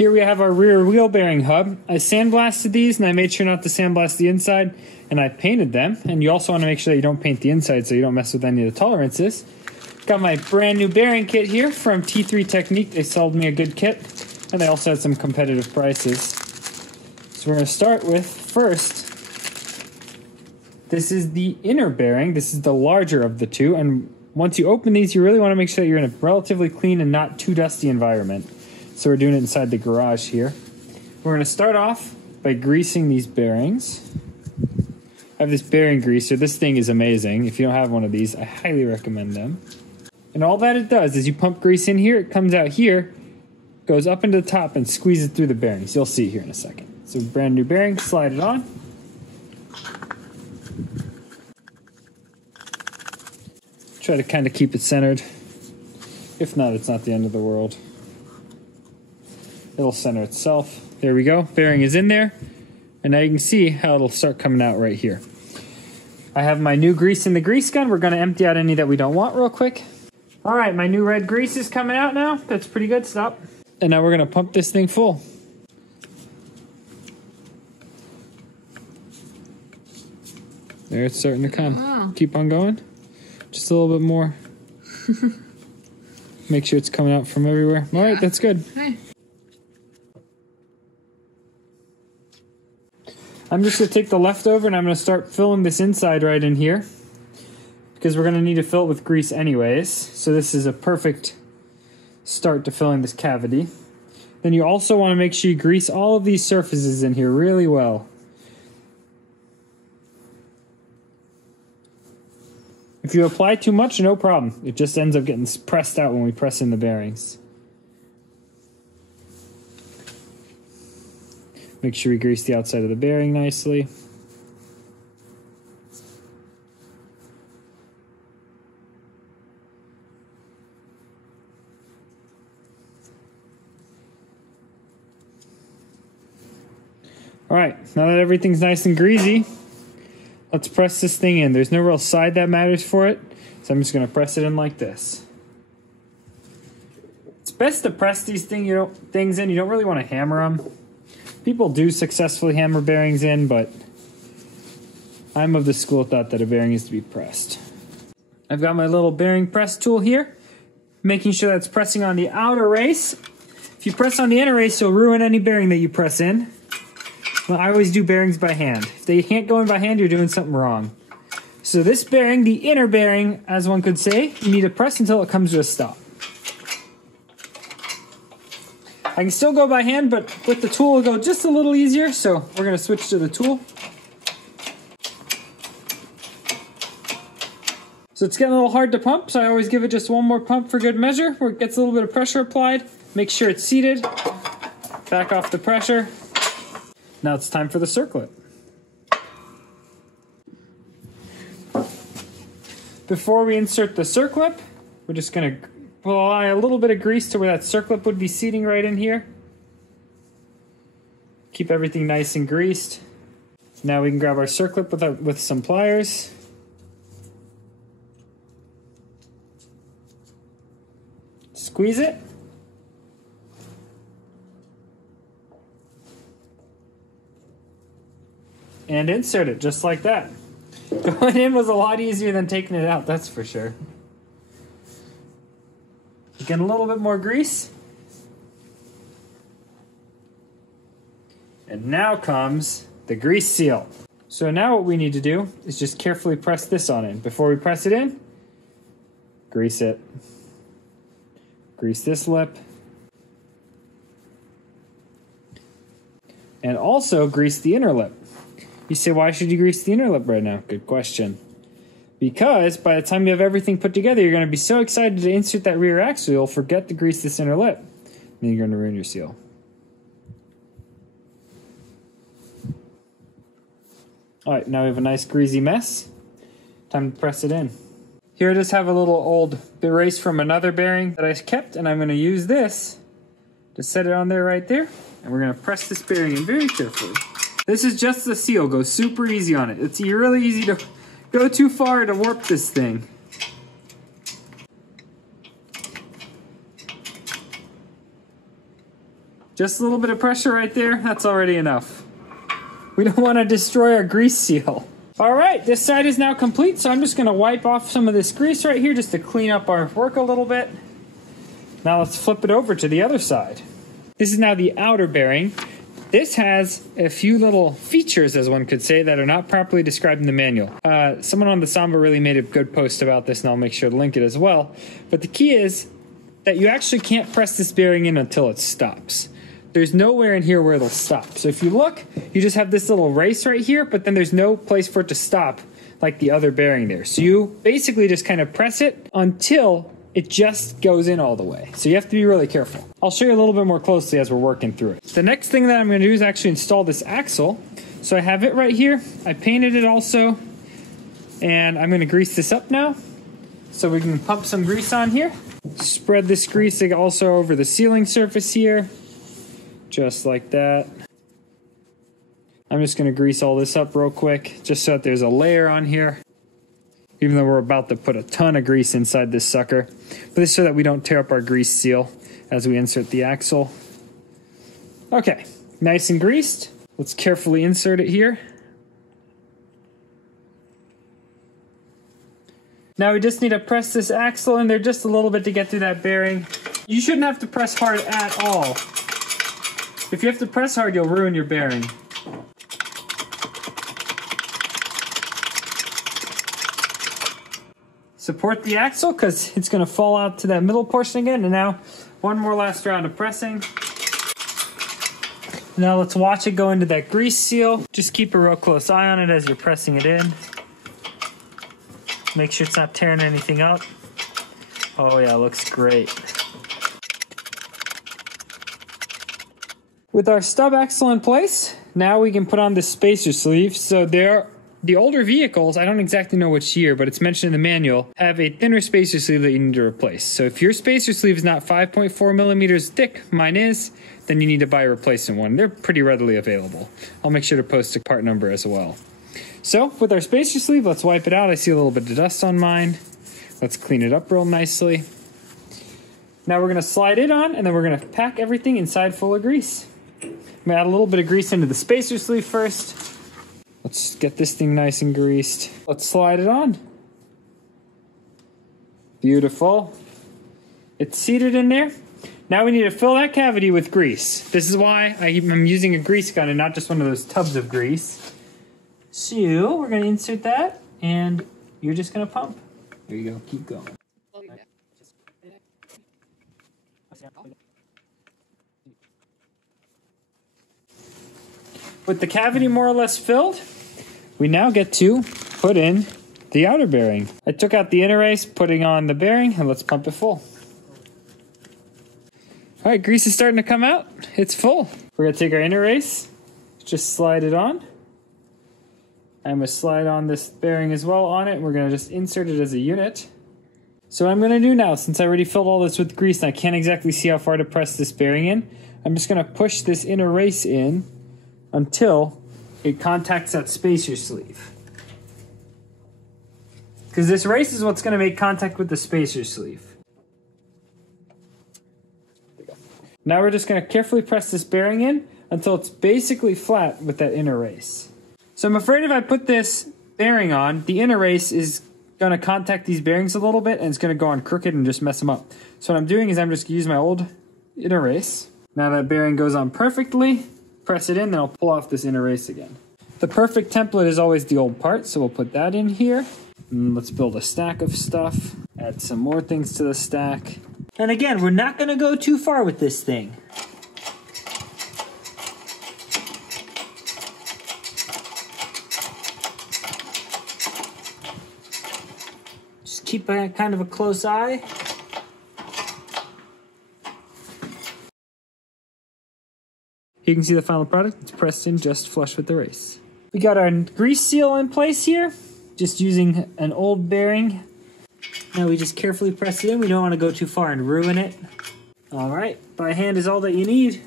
Here we have our rear wheel bearing hub. I sandblasted these and I made sure not to sandblast the inside, and I painted them. And you also want to make sure that you don't paint the inside so you don't mess with any of the tolerances. Got my brand new bearing kit here from T3 Technique. They sold me a good kit, and they also had some competitive prices. So we're going to start with, first, this is the inner bearing. This is the larger of the two, and once you open these, you really want to make sure that you're in a relatively clean and not too dusty environment. So we're doing it inside the garage here. We're going to start off by greasing these bearings. I have this bearing greaser. This thing is amazing. If you don't have one of these, I highly recommend them. And all that it does is you pump grease in here, it comes out here, goes up into the top and squeezes through the bearings. You'll see here in a second. So brand new bearing, slide it on. Try to kind of keep it centered. If not, it's not the end of the world. It'll center itself. There we go. Bearing is in there. And now you can see how it'll start coming out right here. I have my new grease in the grease gun. We're going to empty out any that we don't want real quick. All right, my new red grease is coming out now. That's pretty good. Stop. And now we're going to pump this thing full. There, it's starting to come. Wow. Keep on going. Just a little bit more. Make sure it's coming out from everywhere. All right, that's good. Okay. I'm just going to take the leftover and I'm going to start filling this inside right in here, because we're going to need to fill it with grease anyways. So this is a perfect start to filling this cavity. Then you also want to make sure you grease all of these surfaces in here really well. If you apply too much, no problem. It just ends up getting pressed out when we press in the bearings. Make sure we grease the outside of the bearing nicely. All right, now that everything's nice and greasy, let's press this thing in. There's no real side that matters for it, so I'm just going to press it in like this. It's best to press these things in. You don't really want to hammer them. People do successfully hammer bearings in, but I'm of the school of thought that a bearing is to be pressed. I've got my little bearing press tool here, making sure that's pressing on the outer race. If you press on the inner race, you'll ruin any bearing that you press in. Well, I always do bearings by hand. If they can't go in by hand, you're doing something wrong. So this bearing, the inner bearing, as one could say, you need to press until it comes to a stop. I can still go by hand, but with the tool it'll go just a little easier, so we're going to switch to the tool. So it's getting a little hard to pump, so I always give it just one more pump for good measure, where it gets a little bit of pressure applied. Make sure it's seated. Back off the pressure. Now it's time for the circlip. Before we insert the circlip, we're just going to apply a little bit of grease to where that circlip would be seating right in here. Keep everything nice and greased. Now we can grab our circlip with some pliers. Squeeze it. And insert it just like that. Going in was a lot easier than taking it out, that's for sure. Get a little bit more grease. And now comes the grease seal. So now what we need to do is just carefully press this on in. Before we press it in, grease it. Grease this lip. And also grease the inner lip. You say, why should you grease the inner lip right now? Good question. Because by the time you have everything put together, you're going to be so excited to insert that rear axle, you'll forget to grease this inner lip. Then you're going to ruin your seal. All right, now we have a nice greasy mess. Time to press it in. Here I just have a little old erase from another bearing that I kept, and I'm going to use this to set it on there right there. And we're going to press this bearing in very carefully. This is just the seal. Go super easy on it. It's really easy to go too far to warp this thing. Just a little bit of pressure right there, that's already enough. We don't want to destroy our grease seal. All right, this side is now complete, so I'm just gonna wipe off some of this grease right here just to clean up our work a little bit. Now let's flip it over to the other side. This is now the outer bearing. This has a few little features, as one could say, that are not properly described in the manual. Someone on the Samba really made a good post about this, and I'll make sure to link it as well. But the key is that you actually can't press this bearing in until it stops. There's nowhere in here where it'll stop. So if you look, you just have this little race right here, but then there's no place for it to stop like the other bearing there. So you basically just kind of press it until it just goes in all the way. So you have to be really careful. I'll show you a little bit more closely as we're working through it. The next thing that I'm going to do is actually install this axle. So I have it right here. I painted it also. And I'm going to grease this up now. So we can pump some grease on here. Spread this grease also over the sealing surface here. Just like that. I'm just going to grease all this up real quick, just so that there's a layer on here. Even though we're about to put a ton of grease inside this sucker. But this is so that we don't tear up our grease seal as we insert the axle. Okay, nice and greased. Let's carefully insert it here. Now we just need to press this axle in there just a little bit to get through that bearing. You shouldn't have to press hard at all. If you have to press hard, you'll ruin your bearing. Support the axle because it's going to fall out to that middle portion again. And now one more last round of pressing. Now let's watch it go into that grease seal. Just keep a real close eye on it as you're pressing it in. Make sure it's not tearing anything up. Oh yeah, it looks great. With our stub axle in place, now we can put on the spacer sleeve. So the older vehicles, I don't exactly know which year, but it's mentioned in the manual, have a thinner spacer sleeve that you need to replace. So if your spacer sleeve is not 5.4 millimeters thick, mine is, then you need to buy a replacement one. They're pretty readily available. I'll make sure to post a part number as well. So with our spacer sleeve, let's wipe it out. I see a little bit of dust on mine. Let's clean it up real nicely. Now we're gonna slide it on, and then we're gonna pack everything inside full of grease. I'm gonna add a little bit of grease into the spacer sleeve first. Let's get this thing nice and greased. Let's slide it on. Beautiful. It's seated in there. Now we need to fill that cavity with grease. This is why I'm using a grease gun and not just one of those tubs of grease. So we're going to insert that, and you're just going to pump. There you go. Keep going. With the cavity more or less filled, we now get to put in the outer bearing. I took out the inner race, putting on the bearing, and let's pump it full. All right, grease is starting to come out. It's full. We're gonna take our inner race, just slide it on. I'm gonna slide on this bearing as well on it. We're gonna just insert it as a unit. So what I'm gonna do now, since I already filled all this with grease and I can't exactly see how far to press this bearing in, I'm just gonna push this inner race in until it contacts that spacer sleeve. Because this race is what's going to make contact with the spacer sleeve. Now we're just going to carefully press this bearing in until it's basically flat with that inner race. So I'm afraid if I put this bearing on, the inner race is going to contact these bearings a little bit and it's going to go on crooked and just mess them up. So what I'm doing is I'm just going to use my old inner race. Now that bearing goes on perfectly. Press it in, then I'll pull off this inner race again. The perfect template is always the old part, so we'll put that in here. And let's build a stack of stuff. Add some more things to the stack. And again, we're not going to go too far with this thing. Just keep kind of a close eye. You can see the final product. It's pressed in just flush with the race. We got our grease seal in place here, just using an old bearing. Now we just carefully press it in. We don't want to go too far and ruin it. All right, by hand is all that you need.